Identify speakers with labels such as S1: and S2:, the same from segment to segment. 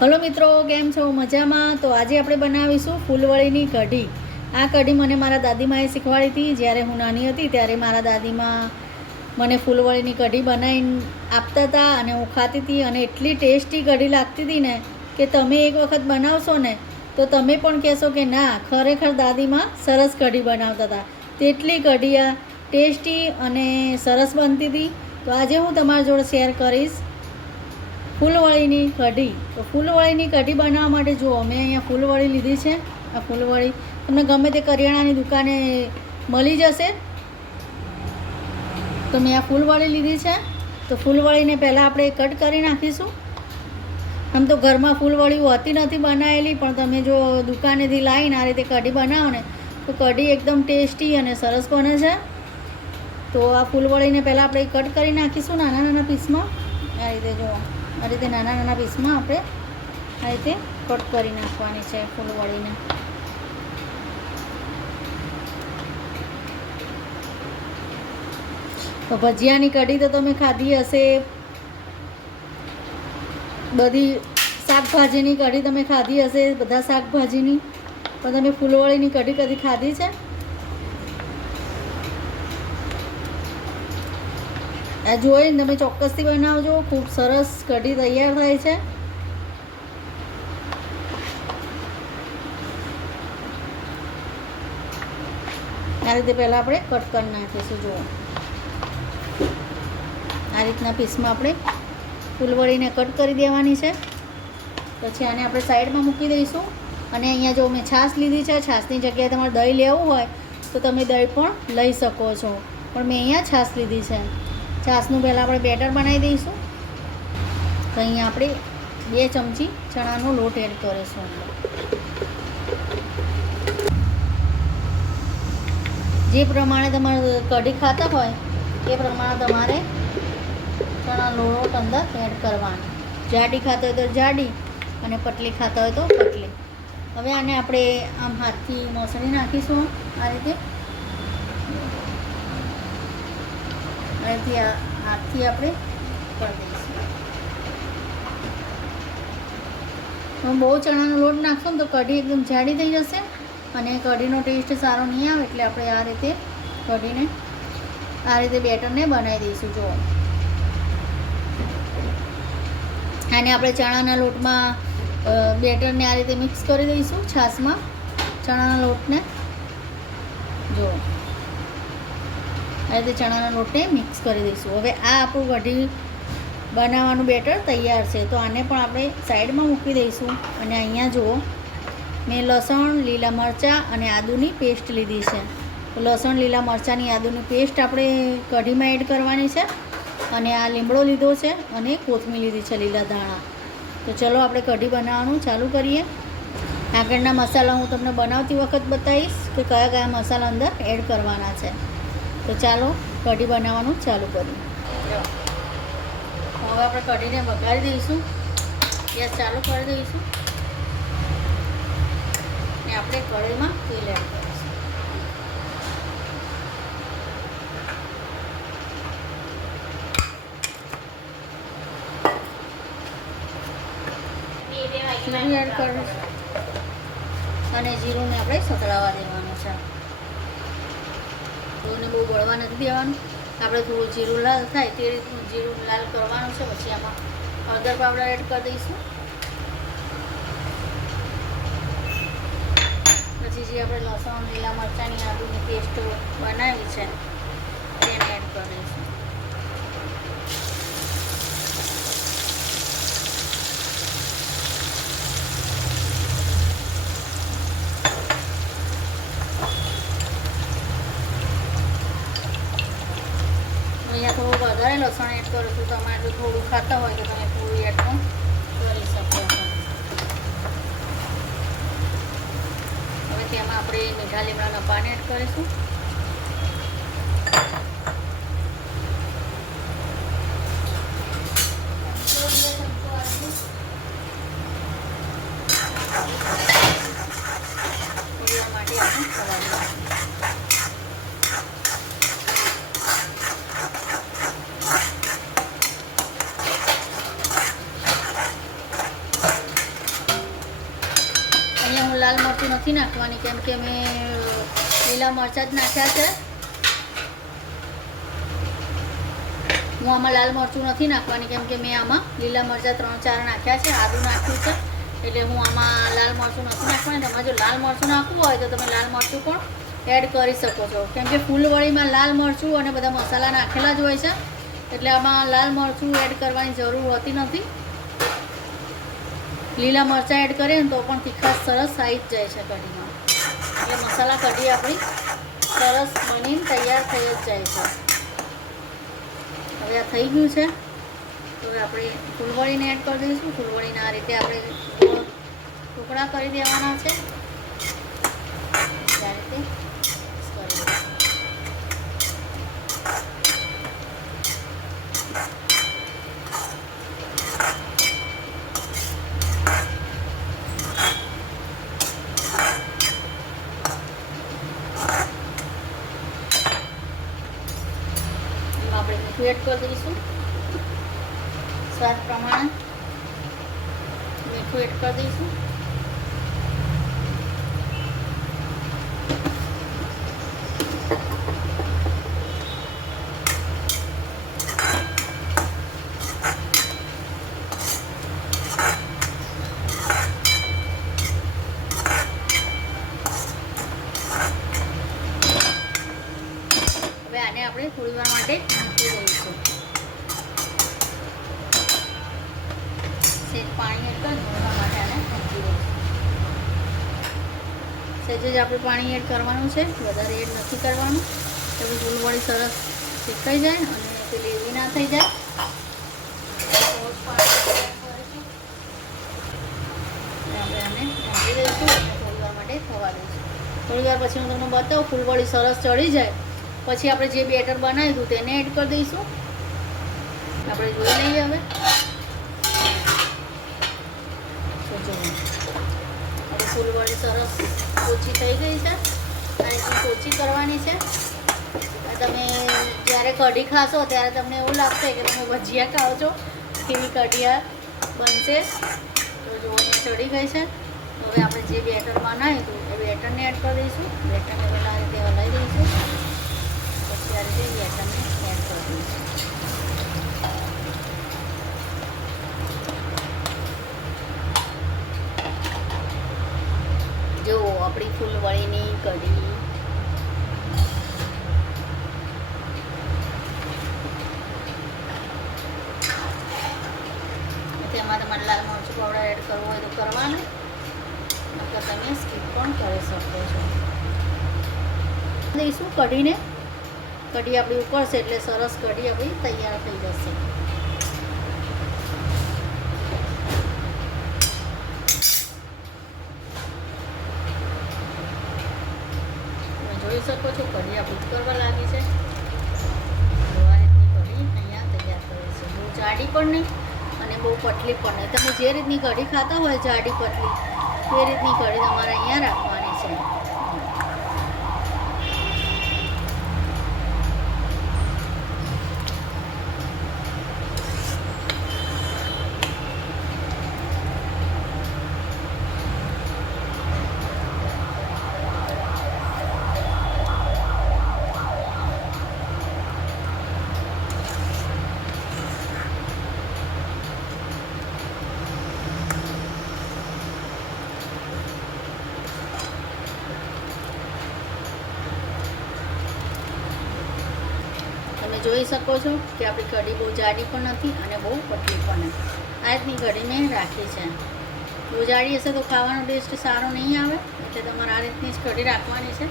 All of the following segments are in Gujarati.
S1: હલો મિત્રો, કેમ છો? મજામાં? તો આજે આપણે બનાવીશું ફૂલવળીની કઢી. આ કઢી મને મારા દાદીમાએ શીખવાડી હતી. જ્યારે હું નાની હતી ત્યારે મારા દાદીમાં મને ફૂલવળીની કઢી બનાવીને આપતા હતા અને હું ખાતી હતી અને એટલી ટેસ્ટી કઢી લાગતી હતી ને કે તમે એક વખત બનાવશો ને, તો તમે પણ કહેશો કે ના, ખરેખર દાદીમાં સરસ કઢી બનાવતા હતા. તેટલી કઢી આ ટેસ્ટી અને સરસ બનતી હતી. તો આજે હું તમારા જોડે શેર કરીશ ફૂલવળીની કઢી. તો ફૂલવળીની કઢી બનાવવા માટે જુઓ મેં અહીંયા ફૂલવળી લીધી છે, આ ફૂલવળી, તમને ગમે તે કરિયાણાની દુકાને મળી જશે. તો મેં આ ફૂલવળી લીધી છે. તો ફૂલવળીને પહેલાં આપણે કટ કરી નાખીશું. આમ તો ઘરમાં ફૂલવળી હોતી નથી બનાવેલી, પણ તમે જો દુકાનેથી લાવીને આ રીતે કઢી બનાવો ને, તો કઢી એકદમ ટેસ્ટી અને સરસ બને છે. તો આ ફૂલવળીને પહેલાં આપણે કટ કરી નાખીશું નાના નાના પીસમાં. આ રીતે જો આ રીતે નાના નાના પીસમાં આપણે આ રીતે કટ કરી નાખવાની છે ફૂલવાળીને તો ભજીયાની કઢી તો તમે ખાધી હશે. બધી શાકભાજીની કઢી તમે ખાધી હશે, બધા શાકભાજીની. પણ તમે ફૂલવાળીની કઢી કદી ખાધી છે? આ જોઈને તમે ચોક્કસથી બનાવજો. ખૂબ સરસ કઢી તૈયાર થાય છે. આ રીતે પહેલાં આપણે કટ કરી નાખીશું, જુઓ. આ રીતના પીસમાં આપણે ફૂલવળીને કટ કરી દેવાની છે. પછી આને આપણે સાઈડમાં મૂકી દઈશું. અને અહીંયા જો મેં છાશ લીધી છે, છાશની જગ્યાએ તમારે દહીં લેવું હોય, તો તમે દહીં પણ લઈ શકો છો. પણ મેં અહીંયા છાશ લીધી છે. છાશનું પહેલાં આપણે બેટર બનાવી દઈશું. તો અહીંયા આપણે બે ચમચી ચણાનો લોટ એડ કરીશું. જે પ્રમાણે તમારે કઢી ખાતા હોય, એ પ્રમાણે તમારે ચણાનો લોટ અંદર એડ કરવાનો. જાડી ખાતા હોય તો જાડી અને પટલી ખાતા હોય તો પટલી. હવે આને આપણે આમ હાથથી મોસળી નાખીશું આ રીતે. અહીંથી હાથથી આપણે દઈશું. બહુ ચણાનો લોટ નાખશો ને તો કઢી એકદમ જાડી થઈ જશે અને કઢીનો ટેસ્ટ સારો નહીં આવે એટલે આપણે આ રીતે કઢીને આ રીતે બેટરને બનાવી દઈશું, જુઓ. આને આપણે ચણાના લોટમાં બેટરને આ રીતે મિક્સ કરી દઈશું છાશમાં, ચણાના લોટને. જુઓ. આ રીતે ચણાના લોટને મિક્સ કરી દઈશું. હવે આ આપણું કઢી બનાવવાનું બેટર તૈયાર છે. તો આને પણ આપણે સાઈડમાં મૂકી દઈશું. અને અહીંયા જુઓ, મેં લસણ, લીલા મરચાં અને આદુની પેસ્ટ લીધી છે. તો લસણ, લીલા મરચાંની આદુની પેસ્ટ આપણે કઢીમાં એડ કરવાની છે. અને આ લીમડો લીધો છે અને કોથમીર લીધી છે, લીલા ધાણા. તો ચલો આપણે કઢી બનાવવાનું ચાલુ કરીએ. આગળના મસાલા હું તમને બનાવતી વખત બતાવીશ કે કયા કયા મસાલા અંદર એડ કરવાના છે. તો ચાલો કઢી બનાવવાનું ચાલુ કરીએ. હવે આપણે કઢીને વઘારી દઈશું. ગેસ ચાલુ કરી દઈશું. ને આપણે કઢીમાં તેલ એડ કરીશું. અને જીરુંને આપણે સતળાવા દેવાનું છે. જીરુંને બહુ બળવા નથી દેવાનું. આપણે થોડું જીરું લાલ થાય તે રીતનું જીરું લાલ કરવાનું છે, પછી આમાં હળદર પાવડર એડ કરી દઈશું. પછી જે આપણે લસણ, લીલા મરચાંની આદુની પેસ્ટ બનાવી છે, તેને એડ કરી દઈશું અહીંયા થોડું વધારે લસણ એડ જો થોડું ખાતા હોય તો તમે પૂરી એડ કરી શકો હવે તેમાં આપણે મીઠા લીમડાના પાન એડ કરીશું થોડી વાર માટે આપણે ચલાવીશું લાલ મરચું નથી નાખવાની કેમ કે મેં લીલા મરચાં જ નાખ્યા છે. હું આમાં લાલ મરચું નથી નાખવાની કેમ કે મેં આમાં લીલા મરચાં ત્રણ ચાર નાખ્યા છે, આદું નાખ્યું છે. એટલે હું આમાં લાલ મરચું નથી નાખવાની. તમારે જો લાલ મરચું નાખવું હોય તો તમે લાલ મરચું પણ એડ કરી શકો છો. કેમ કે ફૂલવળીમાં લાલ મરચું અને બધા મસાલા નાખેલા જ હોય છે. એટલે આમાં લાલ મરચું એડ કરવાની જરૂર હોતી નથી. લીલા મરચાં એડ કરીએ ને તો પણ તીખાશ સરસ આવી જ જાય છે કઢીમાં. એટલે મસાલા કઢી આપણી સરસ બનીને તૈયાર થઈ જ જાય છે. હવે આ થઈ ગયું છે. તો હવે આપણે ફૂલવળીને એડ કરી દઈશું. ફૂલવળીને આ રીતે આપણે ટુકડા કરી દેવાના છે આ રીતે કરી દઈશું. એમાં આપણે મીઠું એડ કરી દઈશું સ્વાદ પ્રમાણે મીઠું એડ કરી દઈશું હવે આને આપણે થોડી વાર માટે મૂકી દઈશું સેજ પાણી એડ કરી ધોવા માટે આને મૂકી દઈશું સેજ જ આપણે પાણી એડ કરવાનું છે, વધારે એડ નથી કરવાનું. તો ગુલવળી સરસ શીખાઈ જાય અને પેલી એવી ના થઈ જાય. આપણે આને ઢાંકી દઈશું અને થોડી માટે થવા દઈશું. થોડી વાર પછી હું તમને બતાવું, ફૂલવળી સરસ ચડી જાય. પછી આપણે જે બેટર બનાવ્યું તેને એડ કરી દઈશું. આપણે જોઈ લઈએ હવે તો જુઓ હવે ફૂલવડી સરસ ઓછી થઈ ગઈ છે. અને ઓછી કરવાની છે. તમે જ્યારે કઢી ખાશો ત્યારે તમને એવું લાગશે કે તમે ભજીયા ખાઓ છો. એવી કઢિયા બનશે. તો જો ચડી ગઈ છે. હવે આપણે જે બેટર બનાવ્યું હતું એ બેટરને એડ કરી દઈશું. બેટરને પહેલાં રીતે હલાવી દઈશું પછી આ રીતે બેટરને એડ કરી દઈશું જો આપણી ફૂલવળીની કઢી તેમાં તમારે લાલ મરચું એડ કરવો હોય તો કરવાનું. નકર તમે સ્કીપ પણ કરી શકો છો. દઈશું કઢીને? કઢી આપણી ઉકળશે એટલે સરસ કઢી આપણી તૈયાર થઈ જશે. જોઈ શકો છો કઢી આપણી કરવા લાગી છે. અહીંયા તૈયાર કરી છે. બહુ જાડી પણ નહીં. બહુ પણ નહીં. તમે જે રીતની કઢી ખાતા હોય, જાડી પતલી તે રીતની કઢી તમારે અહીંયા રાખવાની છે તમે જોઈ શકો છો કે આપણી કઢી બહુ જાડી પણ નથી અને બહુ પતલી પણ નથી. આ રીતની મેં રાખી છે. બહુ જાડી હશે તો ખાવાનો ટેસ્ટ સારો નહીં આવે, એટલે તમારે આ રીતની જ કઢી રાખવાની છે.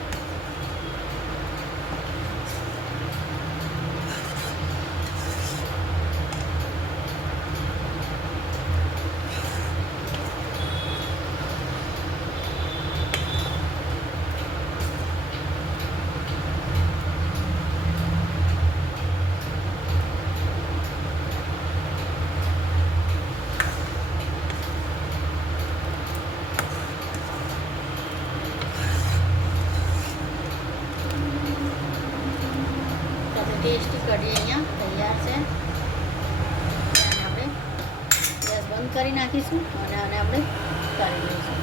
S1: ટેસ્ટી કઢી અહીંયા તૈયાર છે. આપણે ગેસ બંધ કરી નાખીશું અને આને આપણે કરી લઈશું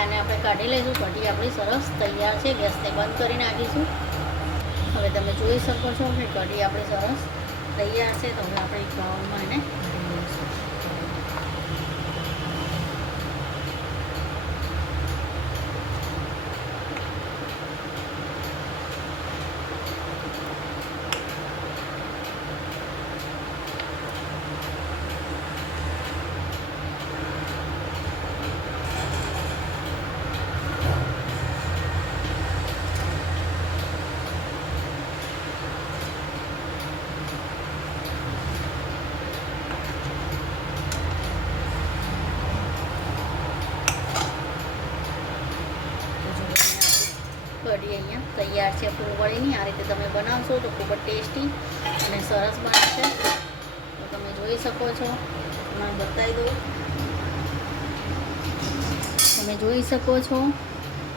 S1: અને આપણે કાઢી લઈશું. કઢી આપણી સરસ તૈયાર છે. ગેસને બંધ કરી નાખીશું. હવે તમે જોઈ શકો છો કે કઢી આપણી સરસ તૈયાર છે તો હવે આપણે બાઉલમાં એને કાઢી લઈશું તો જો અહીંયા આપણી કઢી અહીંયા તૈયાર છે ફૂલવળીની આ રીતે તમે બનાવશો તો ખૂબ જ ટેસ્ટી અને સરસ બનશે તો તમે જોઈ શકો છો. મને બતાવી દઉં. તમે જોઈ શકો છો.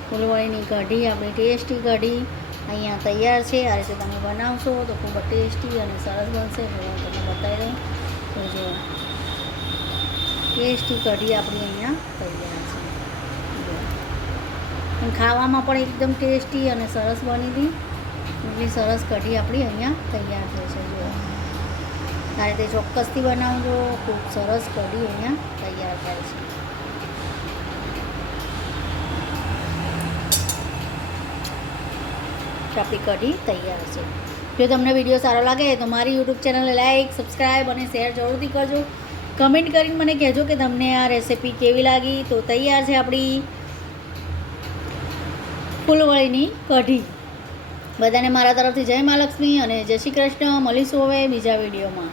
S1: ફૂલવળીની કઢી, આપણી ટેસ્ટી કઢી અહીંયા તૈયાર છે. આ રીતે તમે બનાવશો તો ખૂબ જ ટેસ્ટી અને સરસ બનશે. હું તમને બતાવી દઉં. તો જો ટેસ્ટી કઢી આપણી અહીંયા તૈયાર છે. અને ખાવામાં પણ એકદમ ટેસ્ટી અને સરસ બની હતી એટલી સરસ કઢી આપણી અહીંયા તૈયાર થઈ છે જો આ રીતે ચોક્કસથી બનાવજો. ખૂબ સરસ કઢી અહીંયા તૈયાર થાય છે. આપણી કઢી તૈયાર છે જો તમને વીડિયો સારો લાગે તો મારી યુટ્યુબ ચેનલને લાઈક સબસ્ક્રાઈબ અને શેર જરૂરથી કરજો. કમેન્ટ કરીને મને કહેજો કે તમને આ રેસિપી કેવી લાગી. તો તૈયાર છે આપણી ફૂલવળીની કઢી. બધાને મારા તરફથી જય મહાલક્ષ્મી અને જય શ્રી કૃષ્ણ. મળીશું હવે બીજા વિડીયોમાં.